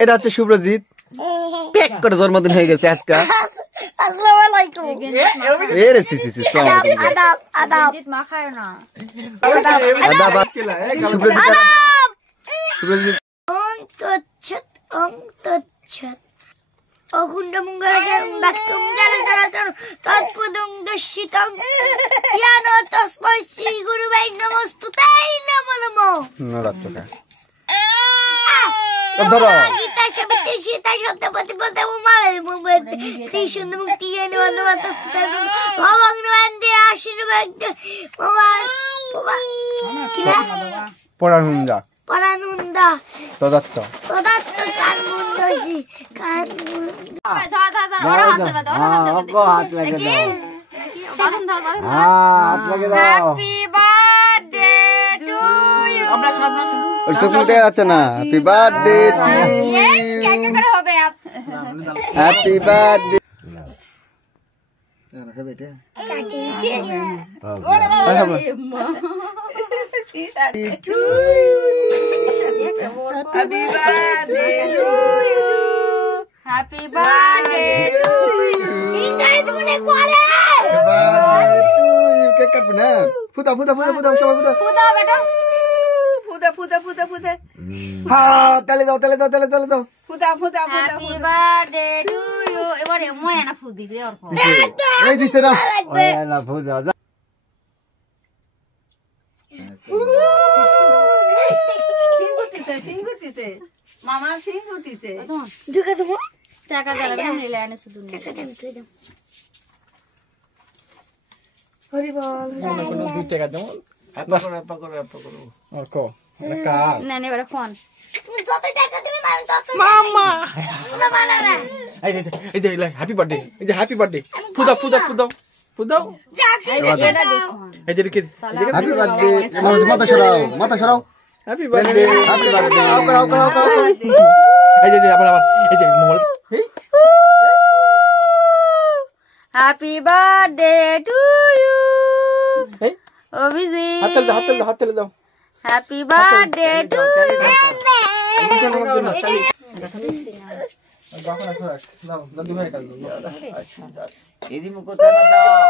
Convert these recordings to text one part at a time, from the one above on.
এটা হচ্ছে শুভ্রজিৎ পেক করে জন্মদিন হয়ে গেছে আজকে। আসসালামু আলাইকুম। এ রে সি আসসালামু আলাইকুম। আদাব আদাব মা খায় না। আদাব শুভ্রজিৎ অন্তচ্ছত অন্তচ্ছত অকুণ্ড মঙ্গলম বাক্যম জলচরাচর তৎপদং দর্শিতং ইয়ানো তস্मै শ্রী গুরুবে নমস্তুতে নমো নমো। নরাত্মকা ধরো গীতা শব্দে সীতা সত্যপতি বলতে মোবাইল মোবাইল ত্রিশুন্দ মুক্তি জ্ঞান বন্ধুবাত ভগবানদের আশীর্বাদ মোবাইল পড়ানুন্দা পরানন্দা তদাত্ত তদাত্ত কানমুন্দসি কানমুন্দা হাত লাগে দাও হাত লাগে দাও। Happy birthday to you. ওর চকলেট আছে না হ্যাপি বার্থডে টু কেক করে হবে। Happy birthday happy birthday to you. Happy birthday to you. ইংরেজি মনে করে কেক কাটবো না ফুটা ফুটা ফুটা ফুটা সবাই ফুটা ফুদা বেটা ফুদা ফুদা ফুদা ফুদা হ্যাঁ তালে দাও তালে দাও তালে তালে দাও ফুদা ফুদা ফুদা হ্যাপি বার্থডে টু ইউ। এবারে মই না ফুদি রে অর্থ এই দিছে না লাগবে সিঙ্গুটিছে মামা সিঙ্গুটিছে ঢুকে দেবো টাকা দিলে নিলে আনে শুধু নিয়ে হরি বল কোনো 2 টাকা দাও আর কো এটা কার না নে এবারে ফোন যত টাকা দিবেন আমি তত মামা না মানে না এই যে হ্যাপি বার্থডে এই যে হ্যাপি বার্থডে ফুদা ফুদা ফুদা ফুদাও এটা দেখো এই যে কে হ্যাপি বার্থডে মাথা সরাও হ্যাপি বার্থডে হ্যাপি বার্থডে এই যে আবার এই যে mobile happy birthday to you এই অভিজিৎ। হাত তালে দাও হ্যাপি বার্থডে টু এদি মুকতা না দাও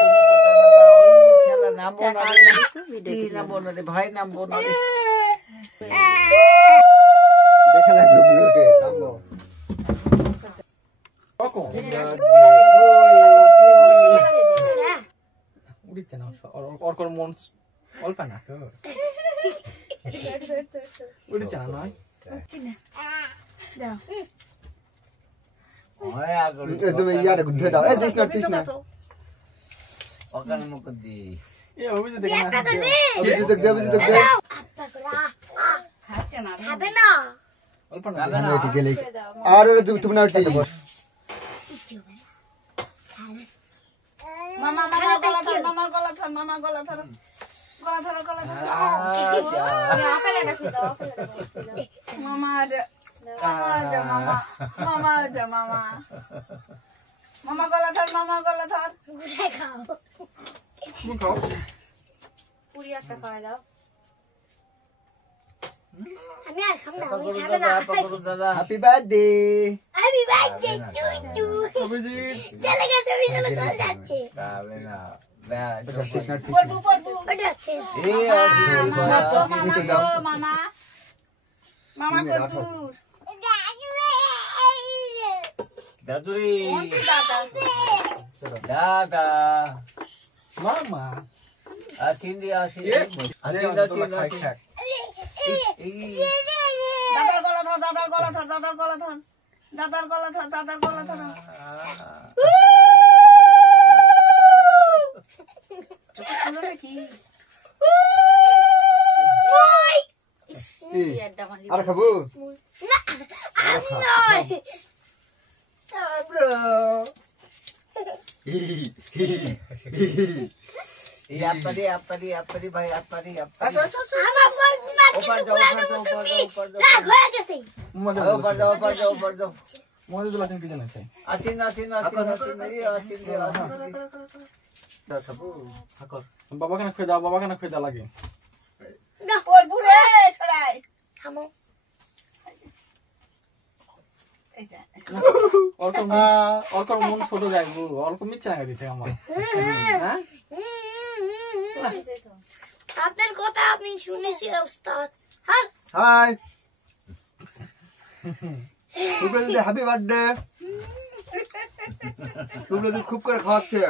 এদি মুকতা না দাও ওই ছেলে নাম বলো না বলো রে ভাই নাম বলো রে দেখা লাগবে বুড়োকে থামো কখন উড়িচ্ছে না ওর কোন মন অল্প না তো উড়িচ্ছে না নয় ওই আগর তুমি ইয়ারে ধুয়ে দাও এই দিস না ওখানে মুকদি এ অভিজিৎ দেখে না অভিজিৎ দেখ আত্মা করা খাচ্ছে না খাবে না অল্প না এটি গেলে আর তুমি না উঠে বস মামা মামা গলা ধর মামা গলা ধর মামা গলা ধর গলা ধর গলা ধর মামা মামা মামা মামা মামা গলা ধর মামা গলা ধর গুছাই খাও খাও পুরি একটা খাওয়া দাও। আমি আর খাবো না আমি খাবে না দাদা হ্যাপি বার্থডে আমি বাচ্চা চুচু অভিজিৎ চলে গেছে আমি চলে যাচ্ছে খাবে না পড়বু পড়বু ওটা আছে মামা তো মামা মামা কত দাদুরি কোনটি দাদা দাদা মামা আসিন্দি আসিন্দি দাদার গলা ধর দাদার গলা ধর দাদার গলা ধর দাদার গলা ধর দাদার গলা ধর কি আর খাবো নয় এই আপনি ভাই আপনি আসো আসো আসো আমার বলছি না কিন্তু রাগ হয়ে গেছে ऊपर जाओ মনে তো লাগছে কি জানাতে আসিন খাবো হাকর বাবা কেন খেয়ে দাও লাগে পড়বু রে সরাই থামো অল্প মন ছোট যাইবো অল্প মিথ্যা লাগা দিচ্ছে আমার হ্যাঁ আপনার কথা আমি শুনেছি ওস্তাদ হ্যাঁ hi Subrata happy birthday Subrata খুব করে খাওয়াচ্ছে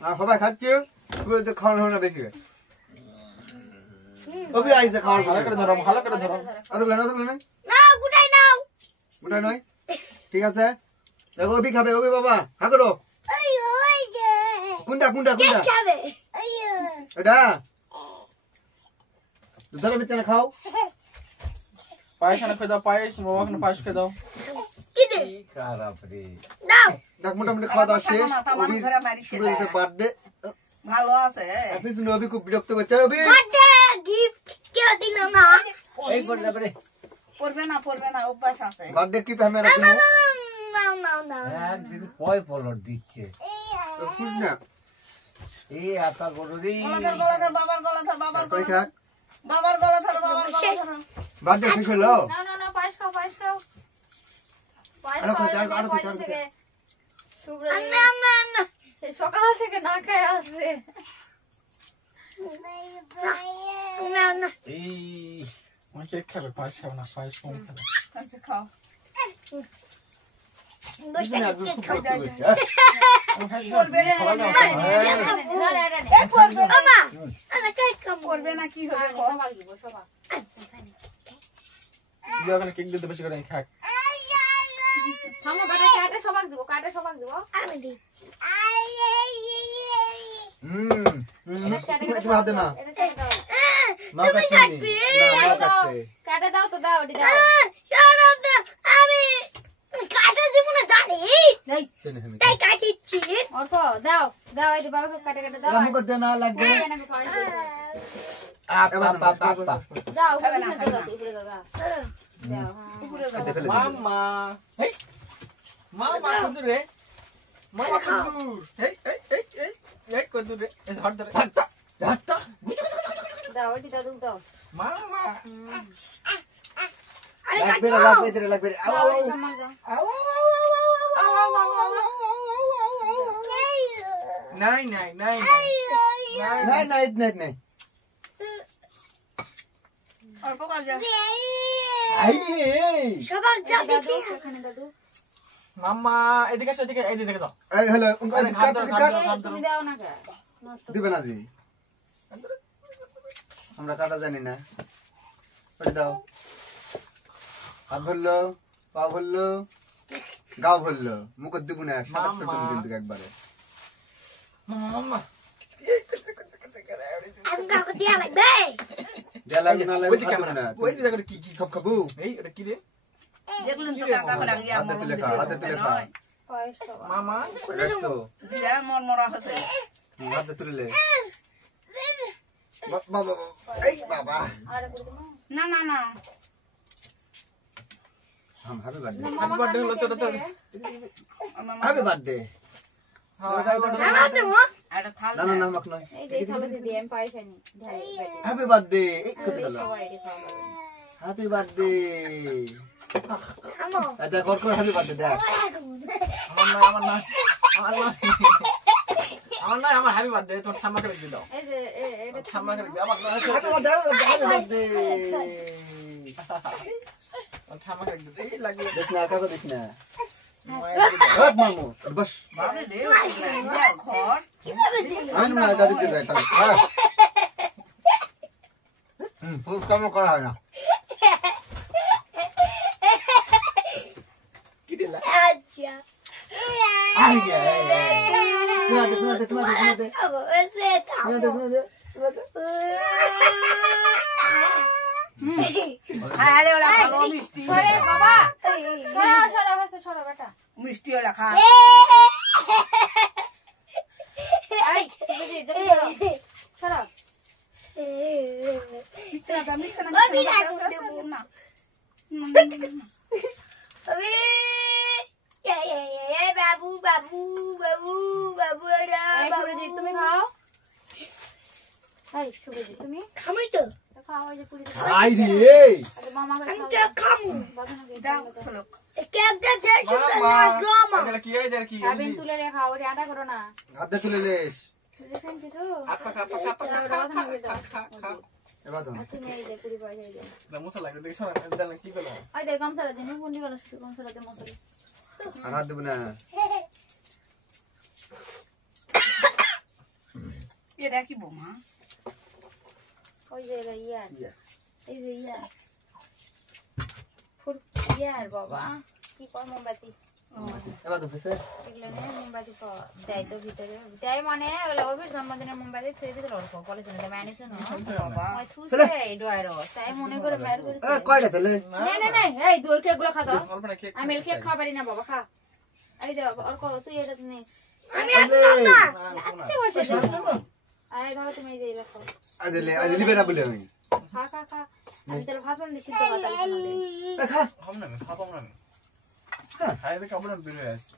আর সবাই খাচ্ছে সুব্রত খাওয়ানো হবে না বেশি অভি আইসে খাওয়ার ভালো করে ধরো অতগুলো না না গুটাই নাও ওটা নয় ঠিক আছে দেখো অভি খাবে অভি বাবা হা করো ওই যে কোনটা কে খাবে আইয়ো এটা দুধের ভিতরে খাও পায়েস না খেয়ে দাও পায়েস বাবা কেন পায়েস খেয়ে দাও কি দে কি খারাপ রে দাও দেখ মোটামুটি খাওয়া দাওয়া শেষ অভি সুব্রত বার্থডে ভালো আছে আপনি শুনে অভি খুব বিরক্ত করছে অভি বার্থডে গিফট কে দিল না এই পড়ে যাবে রে পড়বে না অভ্যাস আছে বার্থডে কি ফ্যামিলি রাখবো না একদিন পয় পলট দিচ্ছে খুব না এই আতা বড় রে গলা ধর বাবার গলা ধর কই খাক বাবার গলা ধর বাবার গলা ধর বার্থডে শেষ হলো না পায়েস খাও পায়েস আরো খাও, খাওয়ার আরো কয়দিন খাও, থেকে শুভ্র না সেই সকাল থেকে না খেয়ে আছে না এই আমি কেক খাবে পায়েস খাবে না পায়েস কম খাবে আচ্ছা খাও বসে একদম খুব বিরক্ত করছে পড়বে না বাবা আমি কেক খাবো পড়বে না কি হবে কো সবাই দিব সবাই দিয়ে ওখানে কেক দিতে বেশি করে খাক থামো কাটে সবাই দিব আমি দি তুমি হাতে না মা তুমি কাটবে কাটবে না মা কাটবে কাটে দাও তো দাও ওটি দাও আমি কাটা দিব না জানি এই তাই কাটিছি অর্ক দাও এই যে বাবাকে কাটে দাও রামু করতে না লাগবে এনাকে পায়েস দাও আপা দাও উপরে দাও দাও খেতে ফেলে দিবে। মাম্মা এই মাম্মা কদুর রে মাম্মা কদুর এই কদুর রে ধর ধরে দাও ওটি দাও মাম্মা লাগবে না লাগবে আও আও সম্মান দাও নাই নাই অল্প কর যা আই সবাই যাবে এখানে দাদু মাম্মা এদিকে এসো এদিকে যাও এই হ্যালো আরে ঘাট ধরো, ঘাট ধরো। এই, তুমি দাও না কে দিবে না জি আমরা কাটা জানি না ওটা দাও হাত ভরলো পা ভরলো গাও ভরলো মুখ দিব না মাম্মা। কিন্তু একবারে মাম্মা আমি কাউকে দিয়া লাগবে দেয়া লাগবে না ওই লাগবে দিকে খাবে আমরা না ওই দিকে করে কি খাপ খাবো এই এটা কি রে দেখলেন তো কাকা করে গিয়া হাতে তুলে খা হাতে তুলে খা পায়েস দাও মামা তো দিয়া মরমরা হতে হাতে তুলে বাবা এই বাবা আরে করে দাও না হাম হ্যাপি বার্থডে হ্যাপি বার্থডে হলো তো তো হ্যাপি বার্থডে আমার তো এটা থাল না না আমাকে নয় এই যে থালা দিয়ে আমি পায়েস আনি ঢাই হ্যাপি বার্থডে এই কত গেল সবাই এটি খাওয়া হ্যাপি বার্থডে আমো এটা কর করে হ্যাপি বার্থডে দেখ আমার নয় আমার হ্যাপি বার্থডে তোর ঠাম্মাকে রেখে দাও এই যে এটা ঠাম্মাকে রেখে দাও আমাকে হ্যাপি বার্থডে ঠাম্মাকে রেখে দাও এই লাগবে দেখ না কাকা দেখ না মায়ের দিকে দাও। হট মামু বস বাবা রে ঘর আমি না দাদি তে যাই হ্যাঁ পুরো কাম করা হয় না কি দিলা আচ্ছা আই গে শোনাতে আবো এসে থামো আরে ওলা ভালো মিষ্টি সরে বাবা সরা বেটা মিষ্টি ওলা খা এই বুঝি জলদি সরা মিষ্টি না এই সুরজি তুমি খাও এই সুরজি তুমি খামই তো খাও এই যে পুরি আই রে আরে মামা করে আমি খাও তো খামু দাও শোনো কেকটা শেষ হতে মা না ড্রামা এগুলা কি এই আর কি আবিন তুলে রেখা ওরে আটা করো না আদা তুলে লেস বুঝেছেন কিছু আপা আপা আপা এবার ধর তুমি এই যে কুড়ি পয়সা এই যে না মশলা লাগে দেখছ না দেন কি করলা ওই দেখ গামছাটা দিন কোনটি গলা শুরু গামছাটা দে মশলা আর হাত দেব না এটা কি বোমা ওই যে ইয়ার ইয়া এই যে ইয়ার ফুল ইয়ার বাবা কি কর মোমবাতি এবার তো ফেসে এগুলো নিয়ে মোমবাতি দেয় তো ভিতরে দেয় মানে ওগুলো অভির জন্মদিনের মোমবাতি থুয়ে দিতে অল্প কলেজে না ম্যানেজার না বাবা ওই থুসে ডয়ার তাই মনে করে বাইর করে এ কয়টা দিলে না না না এই দুই কেকগুলো খা দাও অল্প না কেক আমি কেক খাওয়া পারি না বাবা খা এই দে আর কো তুই এটা নে আমি একদম না কি বসে দে আয় ধরো তুমি এই যে রাখো আজ লিবে না বলে আমি খা খা খা আমি তাহলে ভাত বানিয়ে সিদ্ধ ভাত আলু দে এ খা হাম না খাবো না হাই দেখো আমরা বের হয়ে আসছি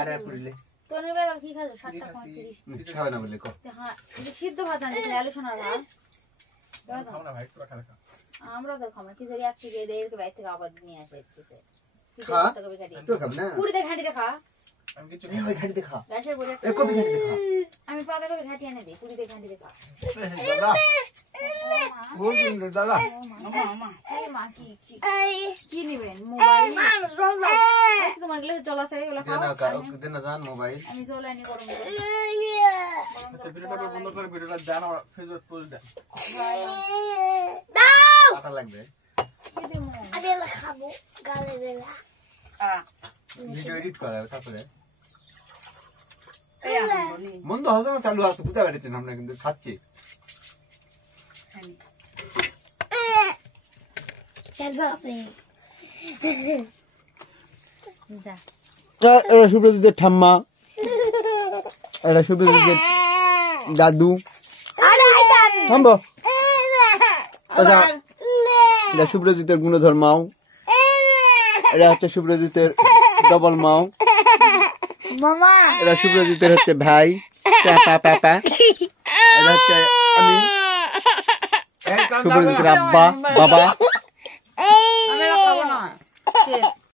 আরে পুরিলে তোর বেলা কি খাও 7:35 খাবে না বলে কো হ্যাঁ এই সিদ্ধ ভাত আনতে আলু সোনার ভাত খাবো না ভাই একটু খা খা আমরা তো খাবো কি জরি একটি গিয়ে দেরকে বাইরে থেকে আবার নিয়ে আসে একটুতে খা তো খাব না পুরি দে ঘাটি দেখা আমি কিছু এ ওই ঘাটি দেখা গ্যাসের বলে এ কবি ঘাটি দেখা আমি পাতা করে ঘাটি এনে দিই পুরি দে ঘাটি দেখা দাদা ভুল দিন দাদা মামা মামা এই মা কি নেবেন মোবাইল মান জল তোমার গেলে চলাছে এগুলো খাও দেন না জান মোবাইল আমি চলে আনি গরম করে আচ্ছা ভিডিওটা বন্ধ করে ভিডিওটা দেন আর ফেসবুক পোস্ট দেন দাও আটা লাগবে কি দেবো আমি খাবো গালে দিলা ভিডিও এডিট করা তারপরে এই আমি বলি মন্দ হসনা চালু আছে বুঝা বেড়েছে আমরা কিন্তু খাচ্ছি চল বাপে যা এটা সুব্রজিতের ঠাম্মা এটা সুব্রজিতের দাদু আরে আইতাম থামবো এটা এটা সুব্রজিতের গুণধর মাও এটা হচ্ছে সুব্রজিতের ডবল মাও মামা এটা সুব্রজিতের হচ্ছে ভাই পাপা পাপা এটা হচ্ছে আমি সুব্রজিতের আব্বা বাবা আমি খাবো না